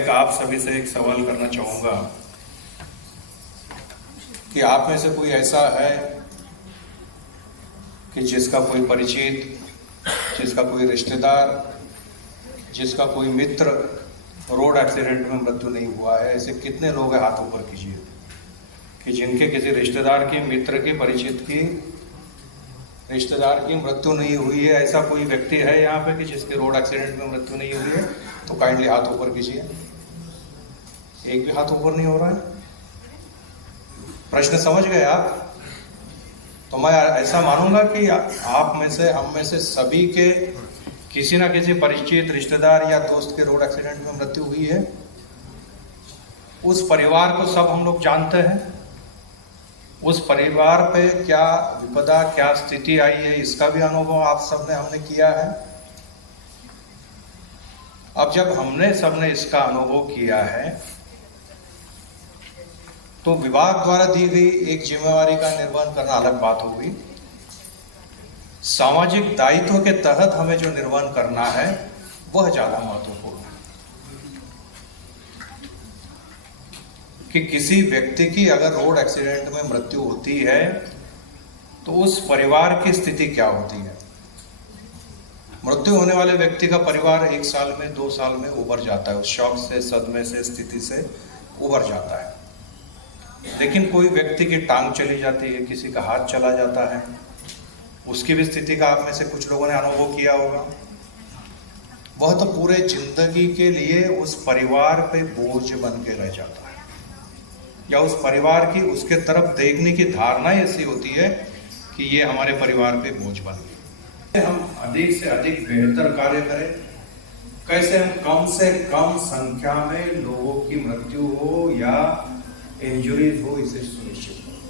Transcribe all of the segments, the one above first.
एक आप सभी से एक सवाल करना चाहूँगा कि आप में से कोई ऐसा है कि जिसका कोई परिचित, जिसका कोई रिश्तेदार, जिसका कोई मित्र रोड एक्सीडेंट में मृत्यु नहीं हुआ है? ऐसे कितने लोग हैं? हाथ ऊपर कीजिए कि जिनके किसी रिश्तेदार की, मित्र की, परिचित की, रिश्तेदार की मृत्यु नहीं हुई है। ऐसा कोई व्यक्ति है यहाँ पे कि जिसके रोड एक्सीडेंट में मृत्यु नहीं हुई है? तो काइंडली हाथ ऊपर कीजिए। एक भी हाथ ऊपर नहीं हो रहा है। प्रश्न समझ गए आप? तो मैं ऐसा मानूंगा कि आप में से, हम में से सभी के किसी ना किसी परिचित, रिश्तेदार या दोस्त के रोड एक्सीडेंट में मृत्यु हुई है। उस परिवार को सब हम लोग जानते हैं। उस परिवार पे क्या विपदा, क्या स्थिति आई है, इसका भी अनुभव आप सबने, हमने किया है। अब जब हमने सबने इसका अनुभव किया है तो विभाग द्वारा दी गई एक जिम्मेवारी का निर्वहन करना अलग बात होगी। सामाजिक दायित्व के तहत हमें जो निर्वहन करना है वह ज्यादा महत्वपूर्ण है। कि किसी व्यक्ति की अगर रोड एक्सीडेंट में मृत्यु होती है तो उस परिवार की स्थिति क्या होती है? मृत्यु होने वाले व्यक्ति का परिवार 1 साल में, 2 साल में उबर जाता है, उस शॉक से, सदमे से, स्थिति से उबर जाता है। लेकिन कोई व्यक्ति की टांग चली जाती है, किसी का हाथ चला जाता है, उसकी भी स्थिति का आप में से कुछ लोगों ने अनुभव किया होगा। वह तो पूरे जिंदगी के लिए उस परिवार पे बोझ बन के रह जाता है, या उस परिवार की, उसके तरफ देखने की धारणा ऐसी होती है कि ये हमारे परिवार पे बोझ बन गई। हम अधिक से अधिक बेहतर कार्य करें, कैसे हम कम से कम संख्या में लोगों की मृत्यु हो या इंजुरीज हो, इसे सुनिश्चित करें।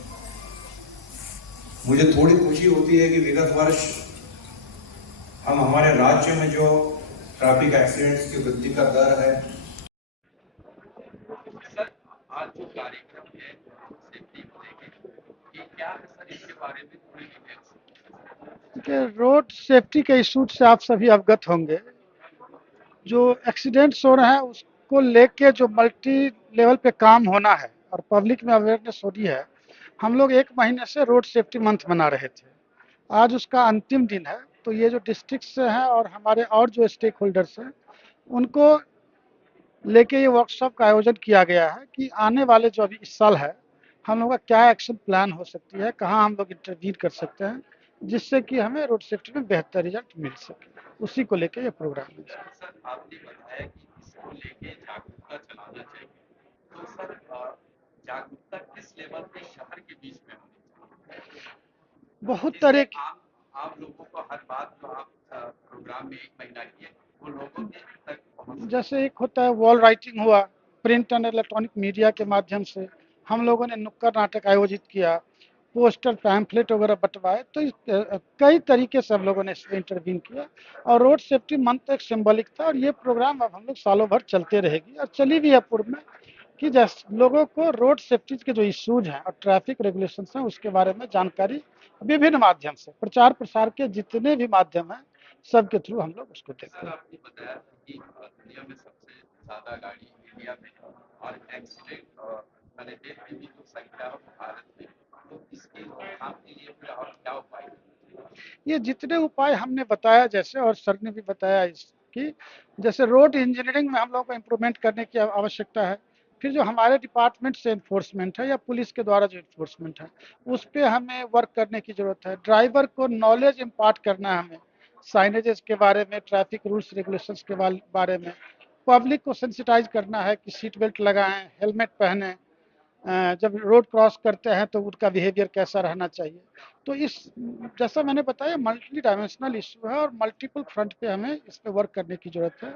मुझे थोड़ी खुशी होती है कि विगत वर्ष हम हमारे राज्य में जो ट्रैफिक एक्सीडेंट्स की वृद्धि का दर है। सर, आज जो कार्यक्रम है सेफ्टी को लेके, ये क्या है सर? इसके बारे में थोड़ी डिटेल्स। कि रोड सेफ्टी के इशू से आप सभी अवगत होंगे। जो एक्सीडेंट्स हो रहे हैं उसको लेके जो मल्टी लेवल पे काम होना है और पब्लिक में अवेयरनेस हो रही है। हम लोग 1 महीने से रोड सेफ्टी मंथ मना रहे थे। आज उसका अंतिम दिन है। तो ये जो डिस्ट्रिक्ट से हैं और हमारे और जो स्टेक होल्डर्स हैं उनको लेके ये वर्कशॉप का आयोजन किया गया है कि आने वाले जो अभी इस साल है हम लोग का क्या एक्शन प्लान हो सकती है, कहाँ हम लोग इंटरवीन कर सकते हैं जिससे कि हमें रोड सेफ्टी में बेहतर रिजल्ट मिल सके। उसी को लेके ये प्रोग्राम है। सर, आपने बताया कि इसको लेके जागरूकता चलाना चाहिए, तो सर जागरूकता किस लेवल पे शहर के बीच में होनी चाहिए, बहुत जिससे तरह आम लोगों को हर बात जो आप प्रोग्राम में 1 महीना किए वो लोगों के तक पहुंच। जैसे एक होता है वॉल राइटिंग हुआ, प्रिंट एंड इलेक्ट्रॉनिक मीडिया के माध्यम से हम लोगों ने नुक्कड़ नाटक आयोजित किया, पोस्टर पैम्फलेट वगैरह बंटवाए। तो कई तरीके से हम लोगों ने इसमें इंटरवीन किया और रोड सेफ्टी मंथ एक सिंबॉलिक था और ये प्रोग्राम अब हम लोग सालों भर चलते रहेगी और चली भी है पूर्व में कि जैसे लोगों को रोड सेफ्टी के जो इश्यूज हैं और ट्रैफिक रेगुलेशंस हैं उसके बारे में जानकारी विभिन्न माध्यम से, प्रचार प्रसार के जितने भी माध्यम हैं सबके थ्रू हम लोग उसको देते सर, हैं। आपने बताया कि दुनिया में सबसे ज्यादा गाड़ी इंडिया में है और एक्सीडेंट वाले डेथ में भी जो संख्या है वो भारत में, तो इसके रोकथाम के लिए फिर और क्या उपाय हैं? ये जितने उपाय हमने बताया जैसे, और सर ने भी बताया इसकी, जैसे रोड इंजीनियरिंग में हम लोगों को इम्प्रूवमेंट करने की आवश्यकता है। फिर जो हमारे डिपार्टमेंट से इन्फोर्समेंट है या पुलिस के द्वारा जो इन्फोर्समेंट है उस पर हमें वर्क करने की ज़रूरत है। ड्राइवर को नॉलेज इम्पार्ट करना है हमें, साइनेजेस के बारे में, ट्रैफिक रूल्स रेगुलेशंस के बारे में। पब्लिक को सेंसिटाइज करना है कि सीट बेल्ट लगाएं, हेलमेट पहने, जब रोड क्रॉस करते हैं तो उनका बिहेवियर कैसा रहना चाहिए। तो इस, जैसा मैंने बताया, मल्टी डायमेंशनल इशू है और मल्टीपल फ्रंट पे हमें इस पे वर्क करने की ज़रूरत है।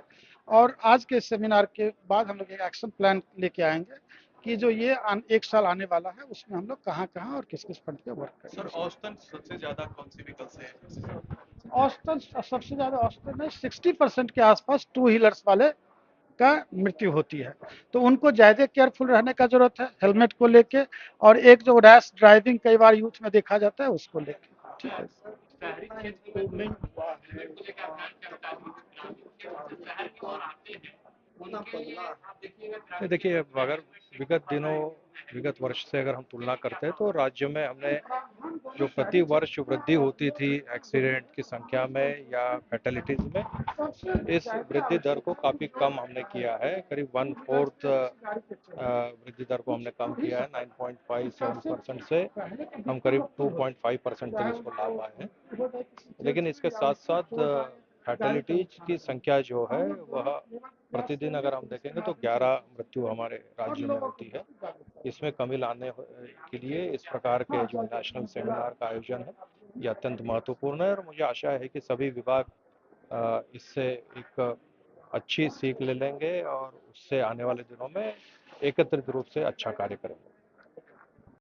और आज के सेमिनार के बाद हम लोग एक एक्शन प्लान लेके आएंगे कि जो ये 1 साल आने वाला है उसमें हम लोग कहाँ कहाँ और किस किस फ्रंट पे वर्क करेंगे। सर, औसतन सबसे ज्यादा कौन सी व्हीकल से? औसतन सबसे ज़्यादा औसतन है 60% के आसपास टू व्हीलर्स वाले का मृत्यु होती है। तो उनको ज़्यादा केयरफुल रहने का जरूरत है हेलमेट को लेके, और एक जो रैश ड्राइविंग कई बार यूथ में देखा जाता है उसको लेके। ठीक है। शहरी क्षेत्र में नहीं हुआ है। नहीं, देखिए, अब अगर विगत वर्ष से अगर हम तुलना करते हैं तो राज्य में हमने जो प्रति वर्ष वृद्धि होती थी एक्सीडेंट की संख्या में या फैटेलिटीज में, इस वृद्धि दर को काफी कम हमने किया है। करीब 1/4 वृद्धि दर को हमने कम किया है। 9.57% से हम करीब 2.5% तक इसको ला पाए हैं। लेकिन इसके साथ साथ फैटेलिटीज की संख्या जो है वह प्रतिदिन अगर हम देखेंगे तो 11 मृत्यु हमारे राज्य में होती है। इसमें कमी लाने के लिए इस प्रकार के जो नेशनल सेमिनार का आयोजन है ये अत्यंत महत्वपूर्ण है, और मुझे आशा है कि सभी विभाग इससे एक अच्छी सीख ले लेंगे और उससे आने वाले दिनों में एकत्रित रूप से अच्छा कार्य करेंगे।